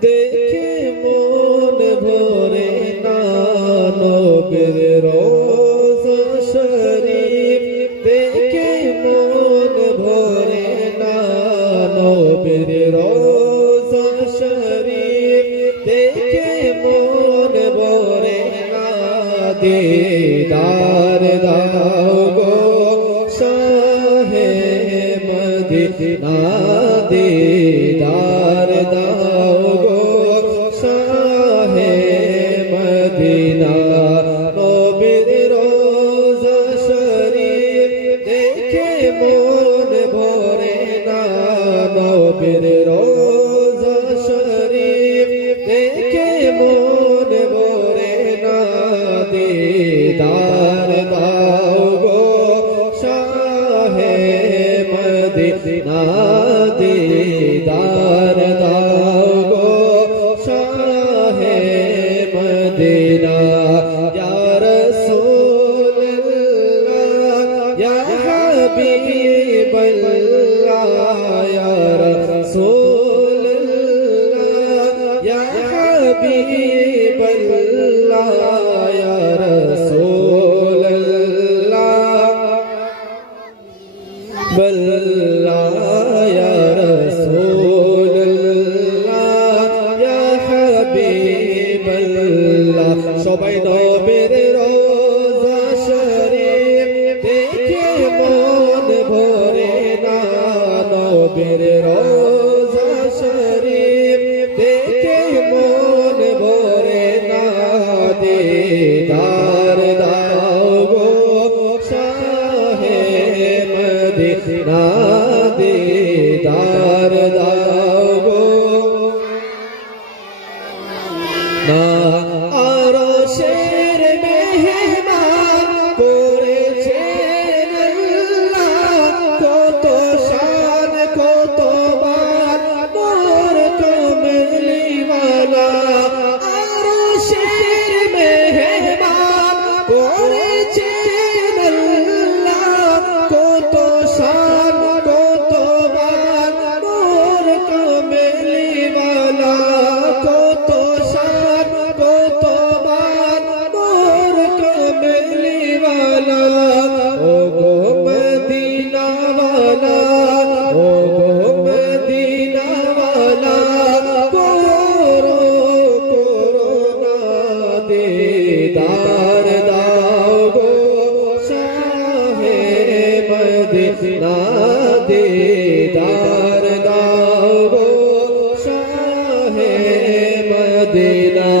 Take baby. だ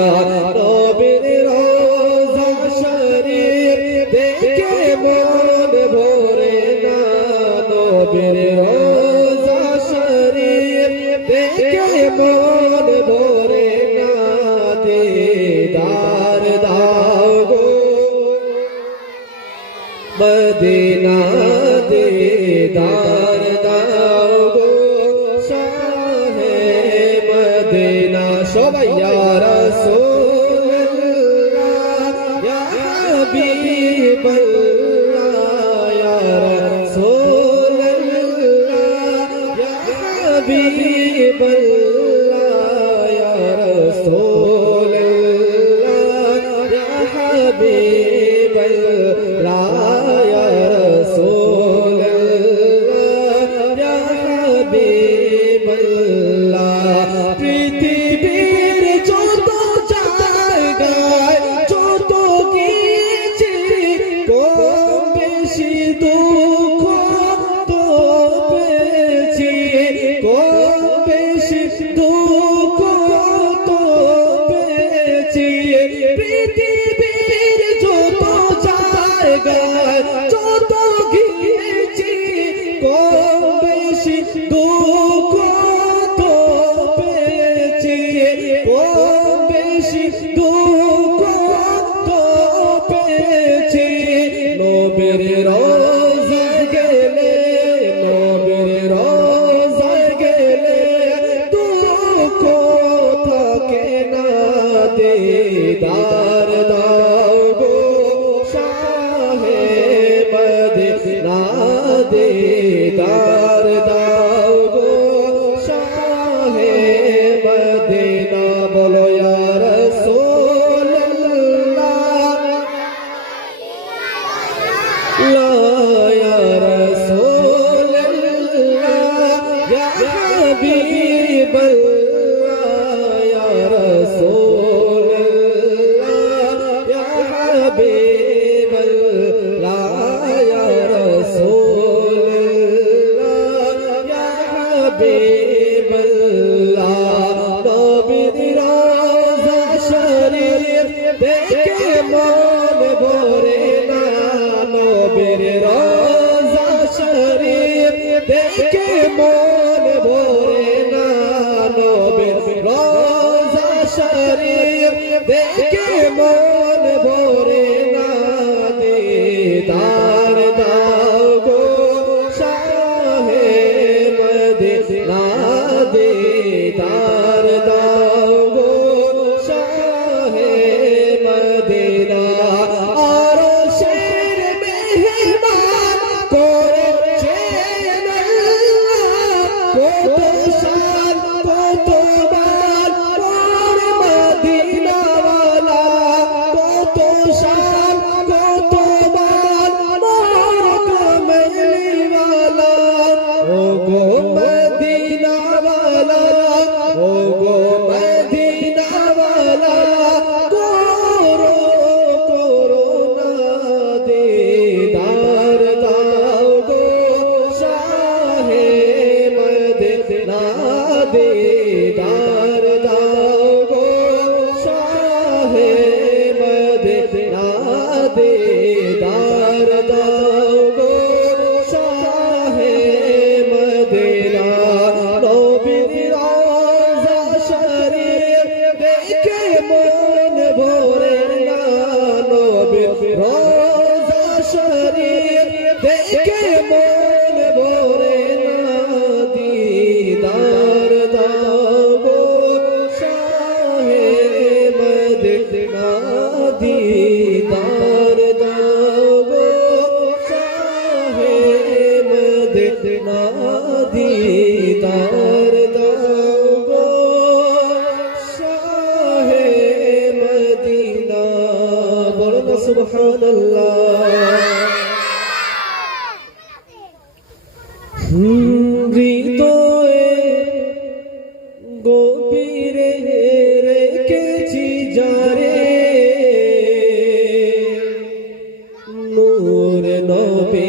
Yeah. بلا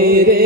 मेरे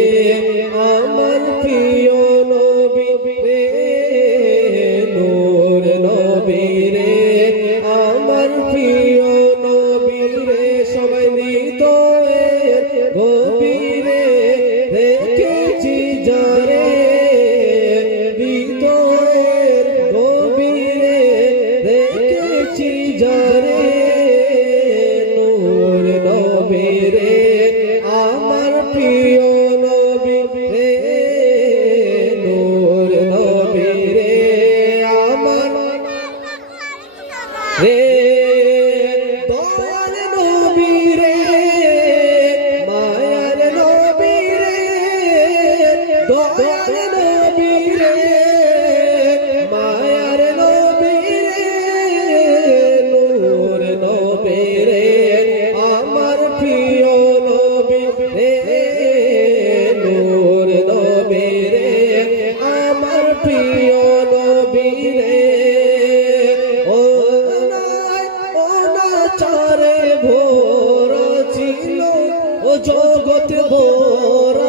ও জগৎ ভোর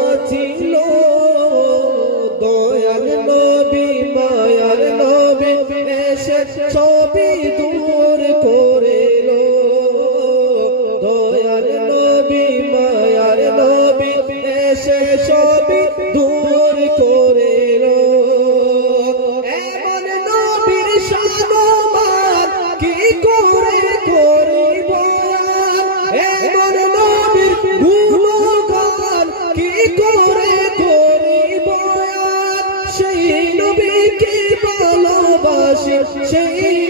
সেই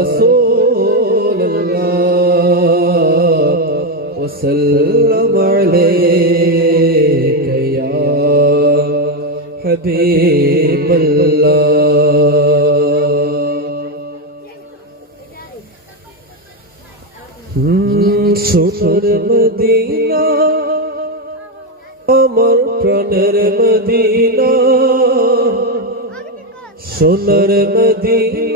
رسول الله وسلم عليك يا حبيب الله شكر مدينة আমার প্রাণের মদিনা সোনার মদিনা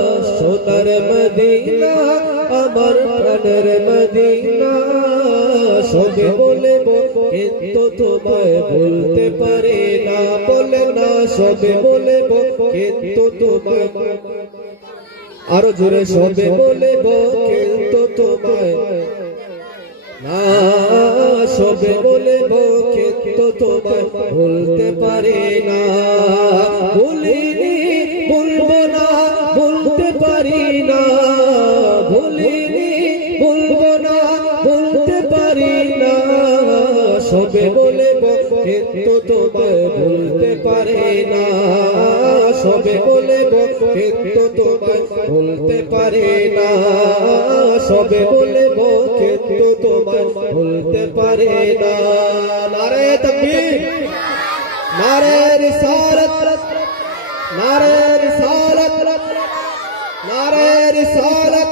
সোনার মদিনা, আমার প্রাণের মদিনা। সবে বলে কিন্তু তোমায় বলতে পারে না, বলে না। সবে বলে কিন্তু তোমায় আরও জোরে সবে বলে কিন্তু তোমায় না। সবে বলে কিন্তু তোমায় বলতে পারে না। পারি না। সবে বলব কিন্তু তোমায় ভুলতে পারি না। সবে বলব কিন্তু তোমায় ভুলতে পারি না। নারে তকবীর, নারে রিসালাত নারে রিসালাত নারে রিসালাত।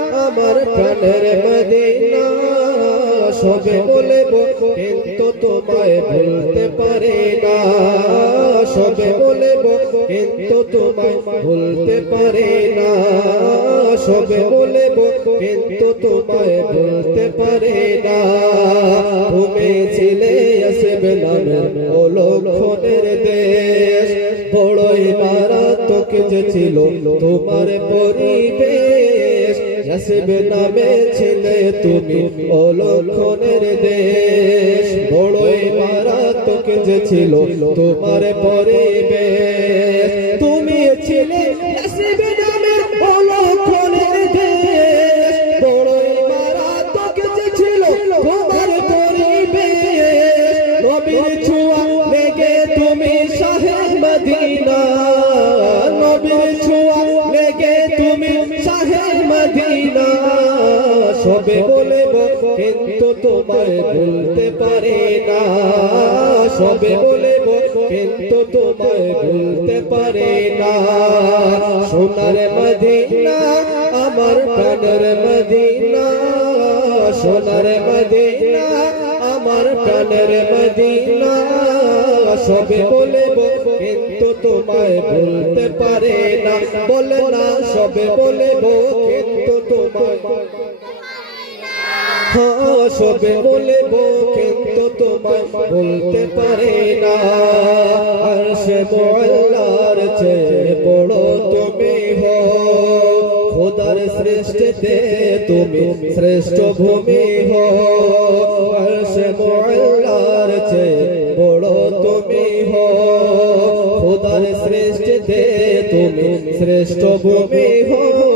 আমার প্রাণের মদিনা। সবে বলব, কিন্তু তোমায় ভুলতে পারে না। সবে বলব, কিন্তু তোমায় ভুলতে পারে না। সবে বলব, কিন্তু তোমায় ভুলতে পারে না। তুমি ছিলে আসবে নামের ও লক্ষণের দেশ। ছিল তোমার পরিবেশ আসবে নামে ছিলে তুমি অলক্ষণের দেশ। বড়ই মারাত্মক যে ছিল তোমার পরিবেশ। সবে বলব কিন্তু তোমায় ভুলতে পারে না। সোনার মদিনা, আমার প্রাণের মদিনা। সোনার মদিনা, আমার প্রাণের মদিনা। সবে বলব কিন্তু তোমায় ভুলতে পারে না। বলে না, সবে বলব কিন্তু তোমায় সবে বলব কিন্তু তোমায় বলতে পারে না। আর সে মোল্লার চেয়ে বড় তুমি হো খোদার সৃষ্টিতে তুমি শ্রেষ্ঠ ভূমি হো আর সে মোল্লার চেয়ে বড় তুমি হো খোদার সৃষ্টিতে তুমি শ্রেষ্ঠ ভূমি হো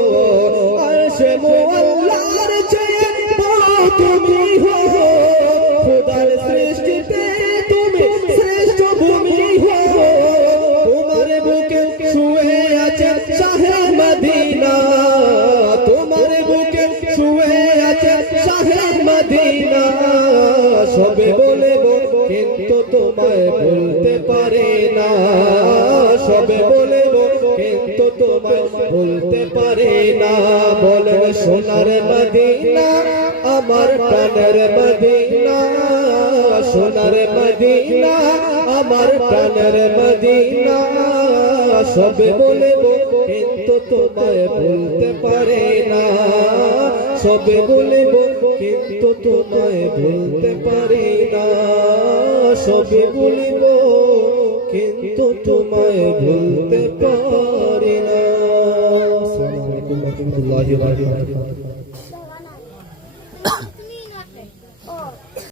পারে না। বলেন সোনার মদিনা, আমার প্রাণের মদিনা। সোনার মদিনা, আমার প্রাণের মদিনা। সবে বলব, কিন্তু তোমায় বলতে পারে না। সবে বলব, কিন্তু তোমায় বলতে পারে না। সবে বলব, কিন্তু তোমায় বলতে পারি না। ورحمۃ اللہ وبرکاتہ۔